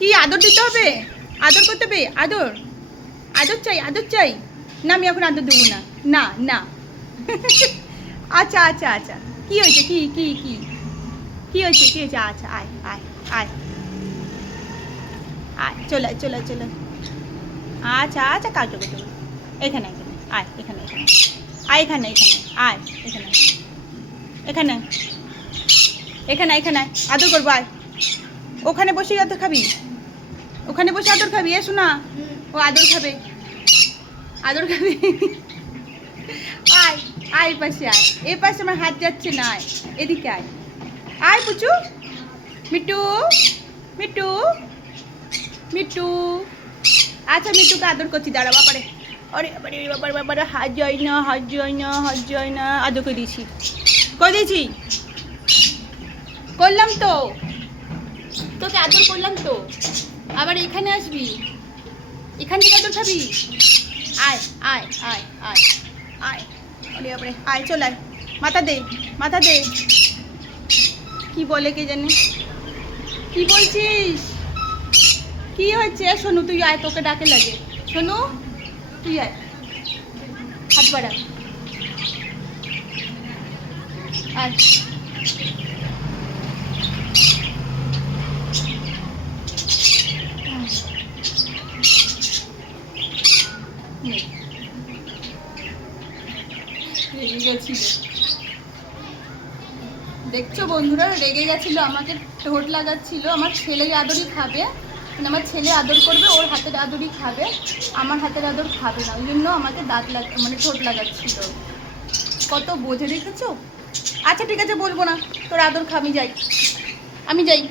কি আদর দিতে হবে? আদর করতে হবে? আদর আদর চাই, আদর চাই। না আমি এখন আদর দেবো না। না না। আচ্ছা আচ্ছা আচ্ছা, কি হয়েছে? কি কি কি কি হয়েছে? কি হয়েছে? আচ্ছা আয় আয় আয় আয়, চলে আয় চলে আয় চলে আয়। আচ্ছা আচ্ছা, কাজটা করতে হবে। এখানে এখানে আয়, এখানে এখানে আয়, এখানে এখানে আয়, এখানে এখানে এখানে এখানে আয়, আদর করবো আয়। ওখানে বসে আদর খাবি? ওখানে বসে আদর খাবি? এসো না, ও আদর খাবে, আদর খাবে। আয় আয়, পাশে আয়, এ পাশে আমার হাত যাচ্ছে না, আয় এদিকে আয়। আয় পুচু, মিট্টু মিট্টু মিট্টু। আচ্ছা মিট্টুকে আদর করছি, দাঁড়া। বাবারে, আরে বাবারে বাবারে বাবারে, হাত যায় না, হাত যায় না, হাত যায় না। আদর করে দিয়েছি, করে দিয়েছি, করলাম তো, তোকে আদর করলাম তো। আবার এখানে আসবি, এখান থেকে আদর খাবি। আয় আয় আয় আয় আয়, আরে বাবারে, আয় চল আয়, মাথা দে, মাথা দে। কি বলে কে জানে, কি বলছিস? কি হয়েছে? সোনু তুই আয়, তোকে ডাকে লাগে। সোনু তুই আয়, হাত বাড়া, আয়। রেগে গেছিল, দেখছো বন্ধুরা, রেগে গেছিল, আমাকে ঠোঁট লাগাচ্ছিল। আমার ছেলে আদরই খাবে, মানে আমার ছেলে আদর করবে, ওর হাতের আদরই খাবে, আমার হাতের আদর খাবে না, ওই জন্য আমাকে মানে ঠোঁট লাগাচ্ছিল। কত বোঝে, দেখেছো? আচ্ছা ঠিক আছে, বলবো না, তোর আদর খা, আমি যাই, আমি যাই।